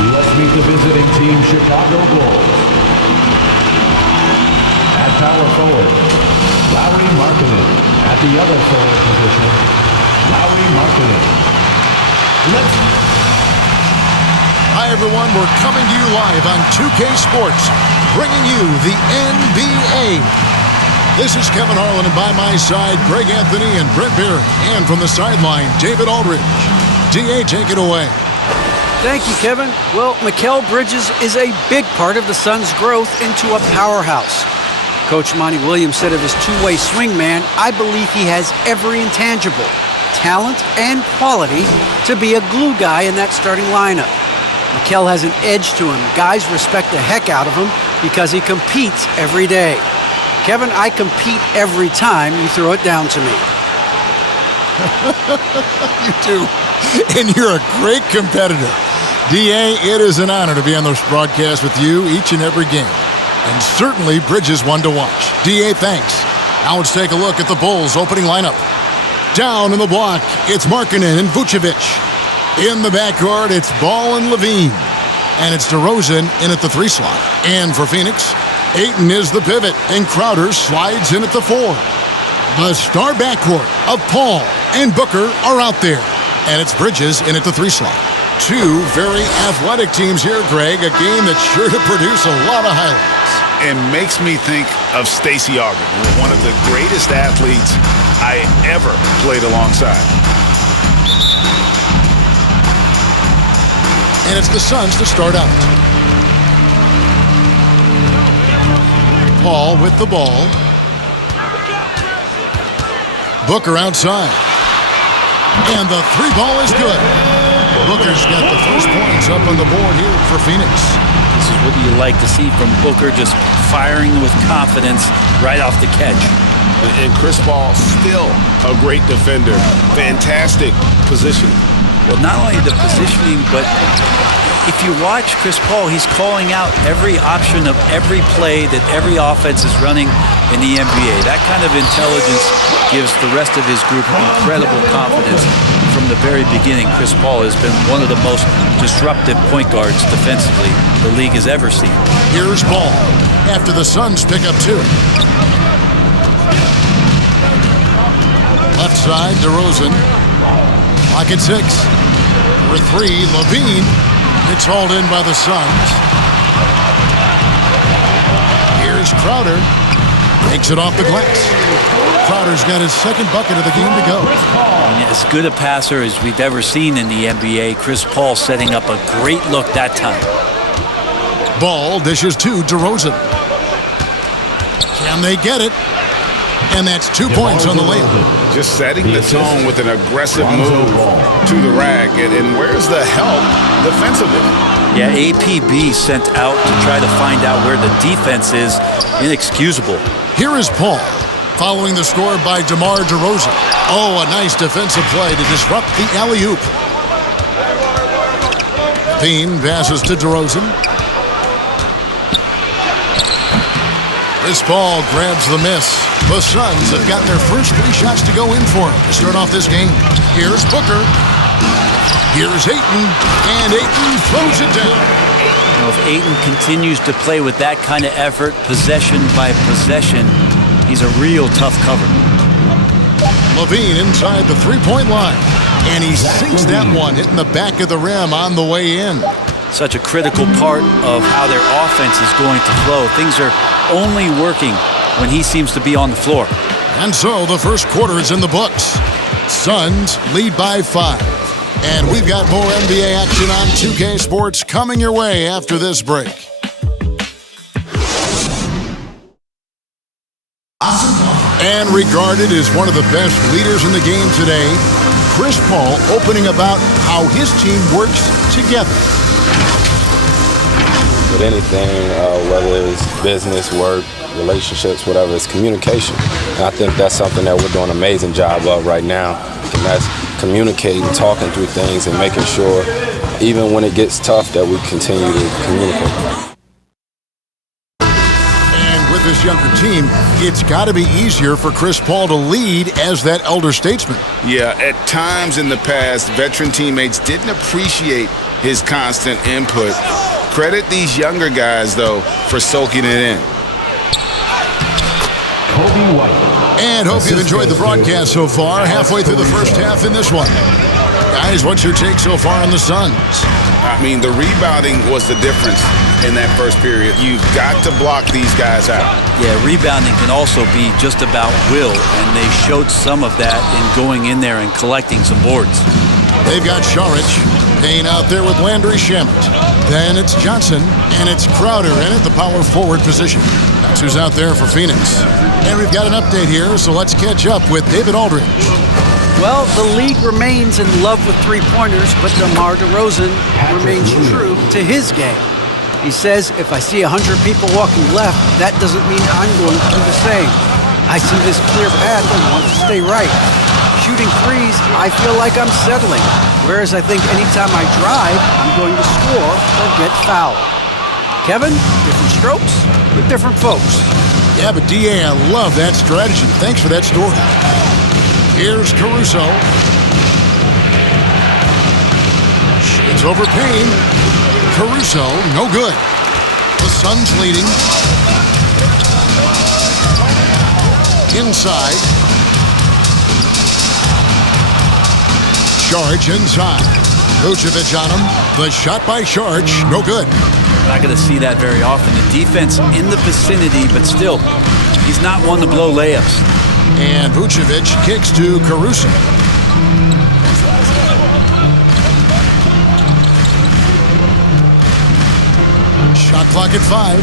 Let's meet the visiting team, Chicago Bulls. At power forward, Lauri Markkanen. At the other forward position, Lauri Markkanen. Hi everyone, we're coming to you live on 2K Sports, bringing you the NBA. This is Kevin Harlan, and by my side, Greg Anthony and Brent Barry. And from the sideline, David Aldridge. DA, take it away. Thank you, Kevin. Well, Mikal Bridges is a big part of the Suns' growth into a powerhouse. Coach Monty Williams said of his two-way swing man, I believe he has every intangible, talent and quality to be a glue guy in that starting lineup. Mikal has an edge to him. Guys respect the heck out of him because he competes every day. Kevin, I compete every time you throw it down to me. You do. And you're a great competitor. DA, it is an honor to be on this broadcast with you each and every game. And certainly Bridges one to watch. DA, thanks. Now let's take a look at the Bulls' opening lineup. Down in the block, it's Markkanen and Vucevic. In the backcourt, it's Ball and Levine. And it's DeRozan in at the 3 slot. And for Phoenix, Ayton is the pivot, and Crowder slides in at the 4. The star backcourt of Paul and Booker are out there. And it's Bridges in at the 3 slot. Two very athletic teams here, Greg. A game that's sure to produce a lot of highlights. It makes me think of Stacey Augmon, one of the greatest athletes I ever played alongside. And it's the Suns to start out. Paul with the ball. Booker outside. And the 3 ball is good. Booker's got the first points up on the board here for Phoenix. This is what you like to see from Booker, just firing with confidence right off the catch. And Chris Paul, still a great defender. Fantastic positioning. Well, not only the positioning, but if you watch Chris Paul, he's calling out every option of every play that every offense is running in the NBA. That kind of intelligence gives the rest of his group incredible confidence. From the very beginning, Chris Paul has been one of the most disruptive point guards defensively the league has ever seen. Here's Ball after the Suns pick up 2. Left side, DeRozan. Lock at 6. For 3, Levine. It's hauled in by the Suns. Here's Crowder. Takes it off the glass. Crowder's got his second bucket of the game to go. And as good a passer as we've ever seen in the NBA, Chris Paul setting up a great look that time. Ball dishes to DeRozan. Can they get it? And that's 2 points on the layup. Just setting the tone with an aggressive move to the rack. And where's the help defensively? Yeah, APB sent out to try to find out where the defense is. Inexcusable. Here is Paul, following the score by DeMar DeRozan. Oh, a nice defensive play to disrupt the alley-oop. Levine passes to DeRozan. Chris Paul grabs the miss. The Suns have gotten their first 3 shots to go in for him to start off this game. Here's Booker. Here's Ayton. And Ayton throws it down. You know, if Ayton continues to play with that kind of effort, possession by possession, he's a real tough cover. Levine inside the 3-point line. And he sinks that one, hitting the back of the rim on the way in. Such a critical part of how their offense is going to flow. Things are only working when he seems to be on the floor. And so the first quarter is in the books. Suns lead by 5. And we've got more NBA action on 2K Sports coming your way after this break. And regarded as one of the best leaders in the game today, Chris Paul opening about how his team works together. With anything, whether it's business, work, relationships, whatever, it's communication. And I think that's something that we're doing an amazing job of right now. And that's communicating, talking through things, and making sure, even when it gets tough, that we continue to communicate. With this younger team, it's got to be easier for Chris Paul to lead as that elder statesman. Yeah, at times in the past, veteran teammates didn't appreciate his constant input. Credit these younger guys, though, for soaking it in. Kobe White. And hope you've enjoyed the broadcast so far, halfway through the first half in this one. Guys, what's your take so far on the Suns? I mean, the rebounding was the difference in that first period. You've got to block these guys out. Yeah, rebounding can also be just about will, and they showed some of that in going in there and collecting some boards. They've got Šarić, Payne out there with Landry Shamet. Then it's Johnson, and it's Crowder in at the power forward position. That's who's out there for Phoenix. And we've got an update here, so let's catch up with David Aldridge. Well, the league remains in love with three-pointers, but DeMar DeRozan remains true to his game. He says, if I see 100 people walking left, that doesn't mean I'm going to do the same. I see this clear path and want to stay right. Shooting threes, I feel like I'm settling, whereas I think anytime I drive, I'm going to score or get fouled. Kevin, different strokes with different folks. Yeah, but DA, I love that strategy. Thanks for that story. Here's Caruso. Shades over Payne. Caruso, no good. The Suns leading. Inside. Šarić inside. Vučević on him. The shot by Šarić, no good. Not going to see that very often. The defense in the vicinity, but still, he's not one to blow layups. And Vučević kicks to Caruso. Shot clock at 5.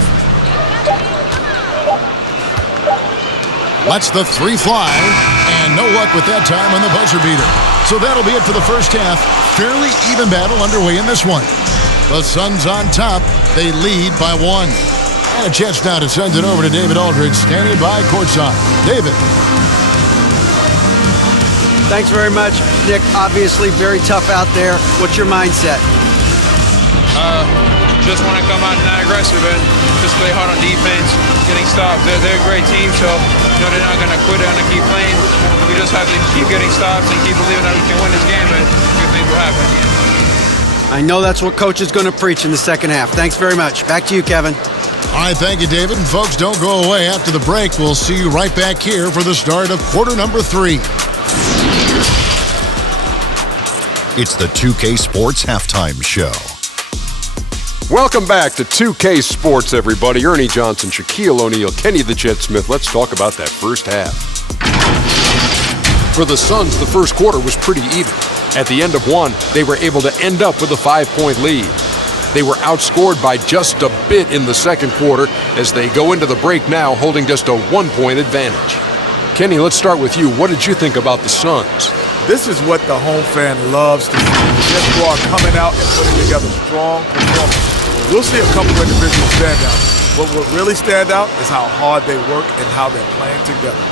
Lets the three fly, and no luck with that time on the buzzer beater. So that'll be it for the first half. Fairly even battle underway in this one. The Suns on top. They lead by 1. And a chance now to send it over to David Aldridge, standing by courtside. David. Thanks very much, Nick. Obviously very tough out there. What's your mindset? Just want to come out and not aggressive and just play hard on defense, getting stops. They're a great team, so they're not going to quit. They're going to keep playing. We just have to keep getting stops and keep believing that we can win this game, and good things will happen. I know that's what Coach is going to preach in the second half. Thanks very much. Back to you, Kevin. All right, thank you, David. And folks, don't go away. After the break, we'll see you right back here for the start of quarter number 3. It's the 2K Sports Halftime Show. Welcome back to 2K Sports, everybody. Ernie Johnson, Shaquille O'Neal, Kenny the Jet Smith. Let's talk about that first half. For the Suns, the first quarter was pretty even. At the end of one, they were able to end up with a 5-point lead. They were outscored by just a bit in the second quarter as they go into the break now holding just a 1-point advantage. Kenny, let's start with you. What did you think about the Suns? This is what the home fan loves to see. This squad coming out and putting together strong performance. We'll see a couple of individual standouts, but what really stand out is how hard they work and how they're playing together.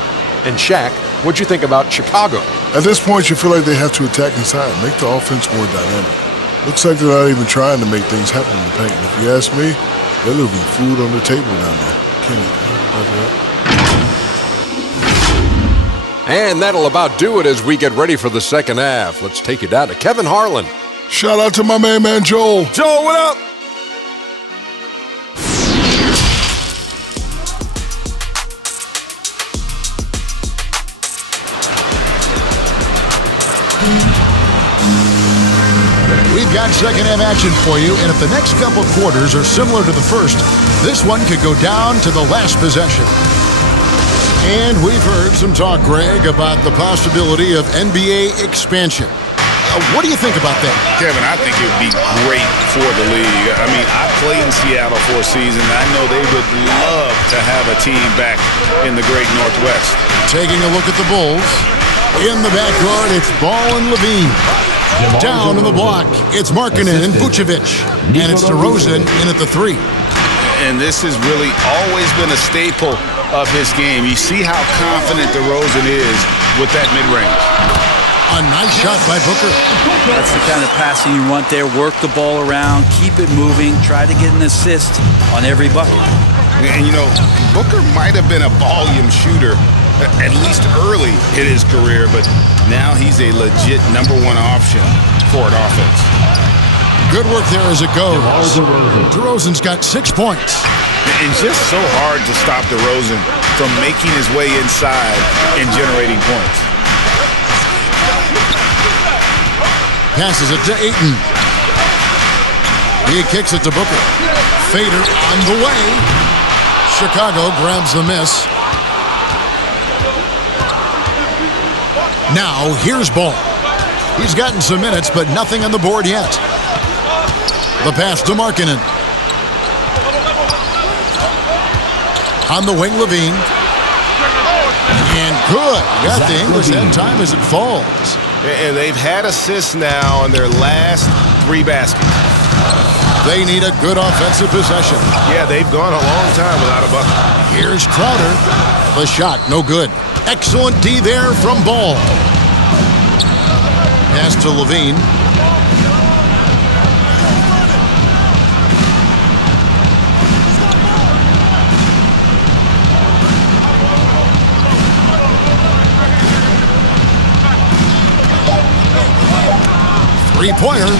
And Shaq, what'd you think about Chicago? At this point, you feel like they have to attack inside, make the offense more dynamic. Looks like they're not even trying to make things happen in the paint. If you ask me, they're leaving food on the table down there. Kenny, And that'll about do it as we get ready for the second half. Let's take it down to Kevin Harlan. Shout out to my man Joel. Joel, what up? We've got second-half action for you, and if the next couple quarters are similar to the first, this one could go down to the last possession. And we've heard some talk, Greg, about the possibility of NBA expansion. What do you think about that? Kevin, I think it would be great for the league. I mean, I played in Seattle for a season. I know they would love to have a team back in the great Northwest. Taking a look at the Bulls. In the backcourt, it's Ball and Levine. Down in the block, it's Markkanen and Vucevic. And it's DeRozan in at the 3. And this has really always been a staple of his game. You see how confident DeRozan is with that mid-range. A nice shot by Booker. That's the kind of passing you want there. Work the ball around, keep it moving, try to get an assist on every bucket. And, you know, Booker might have been a volume shooter, at least early in his career, but now he's a legit number 1 option for an offense. Good work there as it goes. DeRozan's got 6 points. It's just so hard to stop DeRozan from making his way inside and generating points. Passes it to Ayton. He kicks it to Booker. Fader on the way. Chicago grabs the miss. Now, here's Ball. He's gotten some minutes, but nothing on the board yet. The pass to Markkanen. On the wing, Levine. And good. Got the English that time as it falls. And they've had assists now on their last 3 baskets. They need a good offensive possession. Yeah, they've gone a long time without a bucket. Here's Crowder. The shot, no good. Excellent D there from Ball. Pass to Levine. Three-pointer.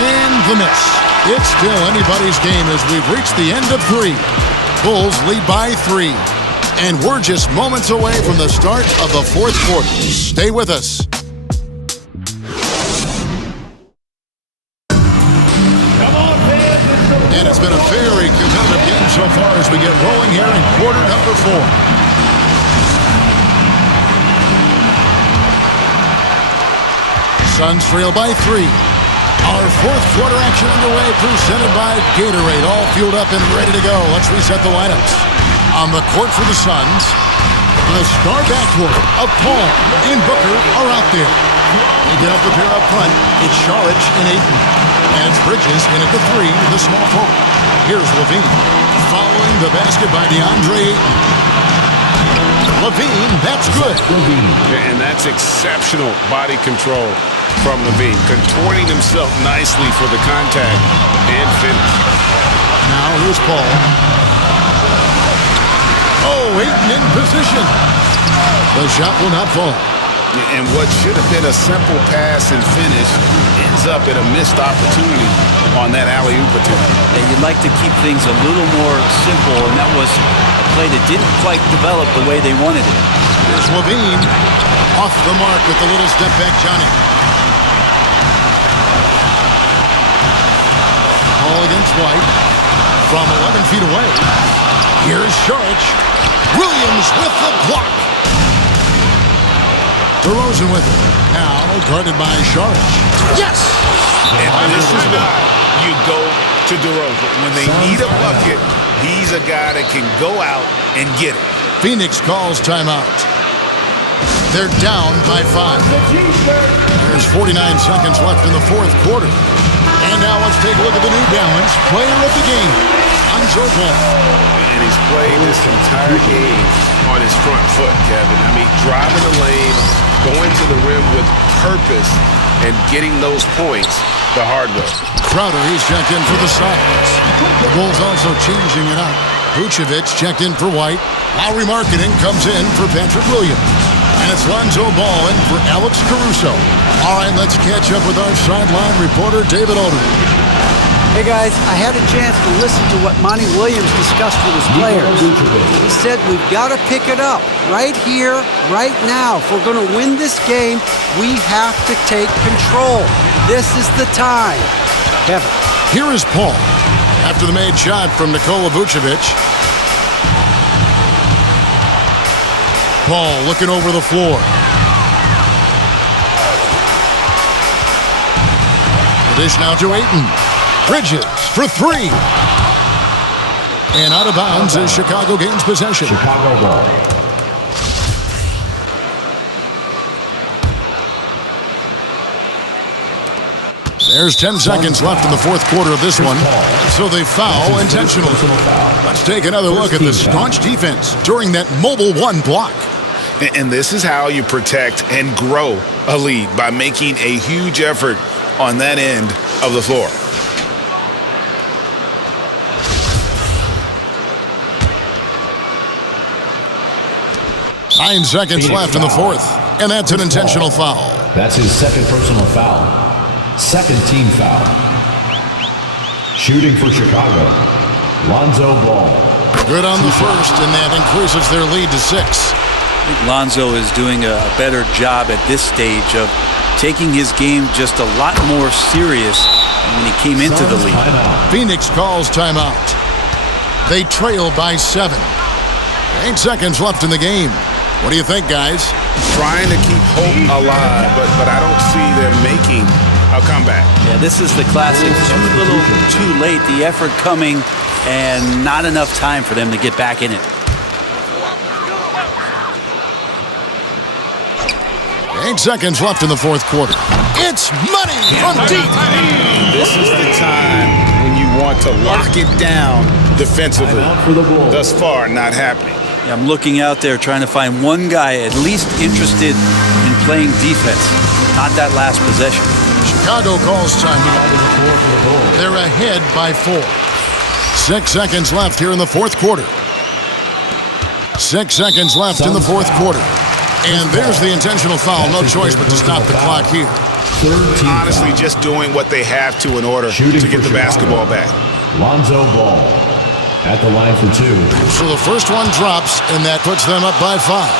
And the miss. It's still anybody's game as we've reached the end of 3. Bulls lead by 3. And we're just moments away from the start of the 4th quarter. Stay with us. And it's been a very competitive game so far as we get rolling here in quarter number 4. Suns trail by 3. Our 4th quarter action underway, presented by Gatorade. All fueled up and ready to go. Let's reset the lineups. On the court for the Suns, the star backcourt of Paul and Booker are out there. They get up the pair up front. It's Saric and Ayton. And it's Bridges in at the 3 with a small forward. Here's Levine. Following the basket by DeAndre Ayton. Levine, that's good. And that's exceptional body control from Levine, contorting himself nicely for the contact and finish. Now here's Paul. Oh, Ayton in position. The shot will not fall. And what should have been a simple pass and finish ends up in a missed opportunity on that alley-oop attempt. Yeah, you'd like to keep things a little more simple, and that was a play that didn't quite develop the way they wanted it. Here's Levine. Off the mark with the little step back, Johnny. Ball against White. From 11 feet away. Here's Saric. Williams with the block. DeRozan with it. Now guarded by Saric. Yes! And this is why you go to DeRozan. When they need a bucket, he's a guy that can go out and get it. Phoenix calls timeout. They're down by 5. There's 49 seconds left in the 4th quarter. And now let's take a look at the New Balance player of the game, Lonzo Ball. And he's played this entire game on his front foot, Kevin. I mean, driving the lane, going to the rim with purpose, and getting those points the hard way. Crowder, he's checked in for the Sox. The Bulls also changing it up. Vucevic checked in for White. Lowry Markkanen comes in for Patrick Williams. And it's Lonzo Ball in for Alex Caruso. All right, let's catch up with our sideline reporter, David Aldridge. Hey guys, I had a chance to to listen to what Monty Williams discussed with his players. He said, we've got to pick it up right here, right now. If we're going to win this game, we have to take control. This is the time. Kevin. Here is Paul after the made shot from Nikola Vucevic. Paul looking over the floor. Dish now to Ayton. Bridges for three. And out of bounds as Chicago gains possession. Chicago ball. There's 10 seconds left in the fourth quarter of this one. So they foul intentionally. Let's take another look at the staunch defense during that mobile one block. And this is how you protect and grow a lead, by making a huge effort on that end of the floor. Nine seconds left in the fourth, and that's an intentional foul. That's his second personal foul. Second team foul. Shooting for Chicago, Lonzo Ball. Good on the first, and that increases their lead to 6. I think Lonzo is doing a better job at this stage of taking his game just a lot more serious than when he came into the league. Phoenix calls timeout. They trail by 7. 8 seconds left in the game. What do you think, guys? Trying to keep hope alive, but I don't see them making a comeback. Yeah, this is the classic too little, too late. The effort coming and not enough time for them to get back in it. 8 seconds left in the fourth quarter. It's money from deep. This is the time when you want to lock it down defensively. Thus far, not happening. Yeah, I'm looking out there trying to find one guy at least interested in playing defense, not that last possession. Chicago calls timeout. They're ahead by 4. 6 seconds left here in the fourth quarter. 6 seconds left in the fourth quarter. And there's the intentional foul. No choice but to stop the clock here. Honestly, just doing what they have to in order to get the basketball back. Lonzo Ball at the line for 2. So the first one drops, and that puts them up by 5.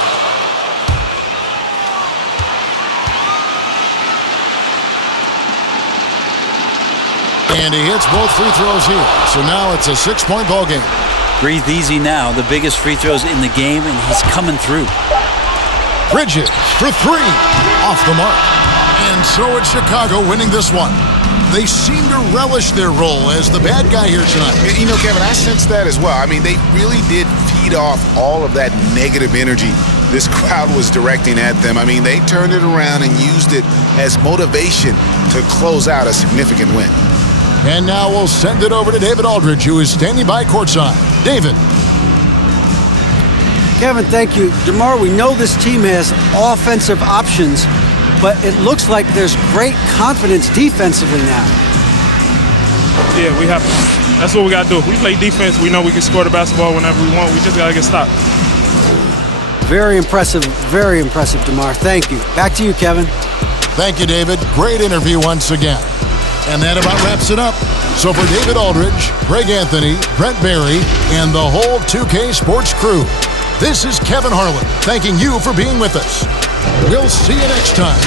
And he hits both free throws here. So now it's a 6-point ball game. Breathe easy now. The biggest free throws in the game, and he's coming through. Bridges for 3. Off the mark. And so it's Chicago winning this one. They seem to relish their role as the bad guy here tonight. You know, Kevin, I sense that as well. I mean, they really did feed off all of that negative energy this crowd was directing at them. I mean, they turned it around and used it as motivation to close out a significant win. And now we'll send it over to David Aldridge, who is standing by courtside. David. Kevin, thank you. DeMar, we know this team has offensive options, but it looks like there's great confidence defensively now. Yeah, we have to. That's what we got to do. If we play defense, we know we can score the basketball whenever we want. We just got to get stopped. Very impressive, DeMar. Thank you. Back to you, Kevin. Thank you, David. Great interview once again. And that about wraps it up. So for David Aldridge, Greg Anthony, Brent Barry, and the whole 2K Sports crew, this is Kevin Harlan thanking you for being with us. We'll see you next time.